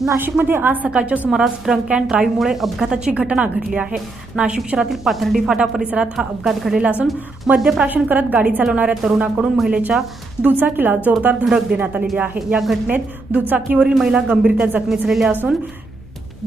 नाशिकमध्ये आज सकाळच्या सुमारास ड्रंक अँड ड्राईव्हमुळे अपघाताची घटना घडली आहे. नाशिक शहरातील पाथर्डी फाटा परिसरात हा अपघात घडलेला असून मद्यप्राशन करत गाडी चालवणाऱ्या तरुणाकडून महिलेच्या दुचाकीला जोरदार धडक देण्यात आलेली आहे. या घटनेत दुचाकीवरील महिला गंभीरत्या जखमी झालेल्या असून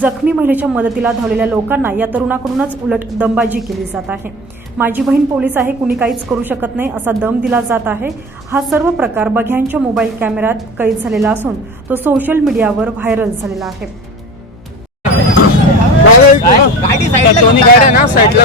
जखमी महिलेच्या मदतीला धावलेल्या लोकांना या तरुणाकडूनच उलट दमबाजी केली जात आहे. माझी बहीण पोलीस आहे कुणी काहीच करू शकत नाही असा दम दिला जात आहे. हा सर्व प्रकार बघ्यांच्या मोबाईल कॅमेऱ्यात कैद झालेला असून तो सोशल मीडियावर व्हायरल झालेला आहे. गाड्या ना साईडला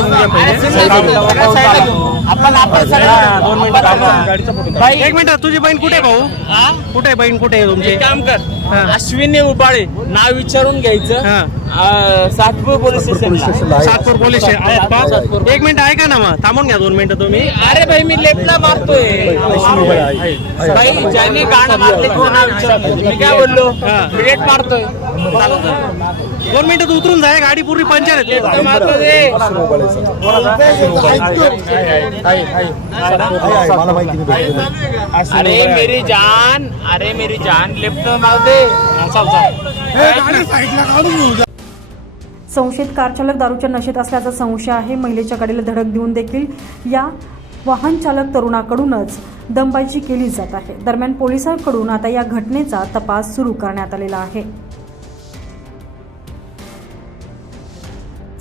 पहिले एक मिनिट तुझी बहीण कुठे आहे भाऊ कुठे आहे बहीण कुठे आहे तुमची काम कर हा. अश्विनी उबाळे नाव विचारून घ्यायचं हा. सातपूर पोलीस स्टेशनला सातपूर पोलीस स्टेशन? एक मिनिट ऐका ना मग थांबून घ्या दोन मिनिटं तुम्ही अरे भाई मी लेफ्टला मारतोय भाई ज्यांनी गाणं मारले त्याचं नाव विचारून घे. मी काय बोललो हा. ब्रेक मारतोय दोन मिनिटं तू उतरून जाय गाडी पूर्ण पंचर अरे मेरी जान अरे मेरी जान लेफ्ट मारते संशयित कार चालक दारूच्या नशेत असल्याचा संशय आहे. महिलेच्या गाडीला धडक देऊन देखील या वाहन चालक तरुणाकडूनच दमबाजी केली जात आहे. दरम्यान पोलिसांकडून आता या घटनेचा तपास सुरू करण्यात आलेला आहे.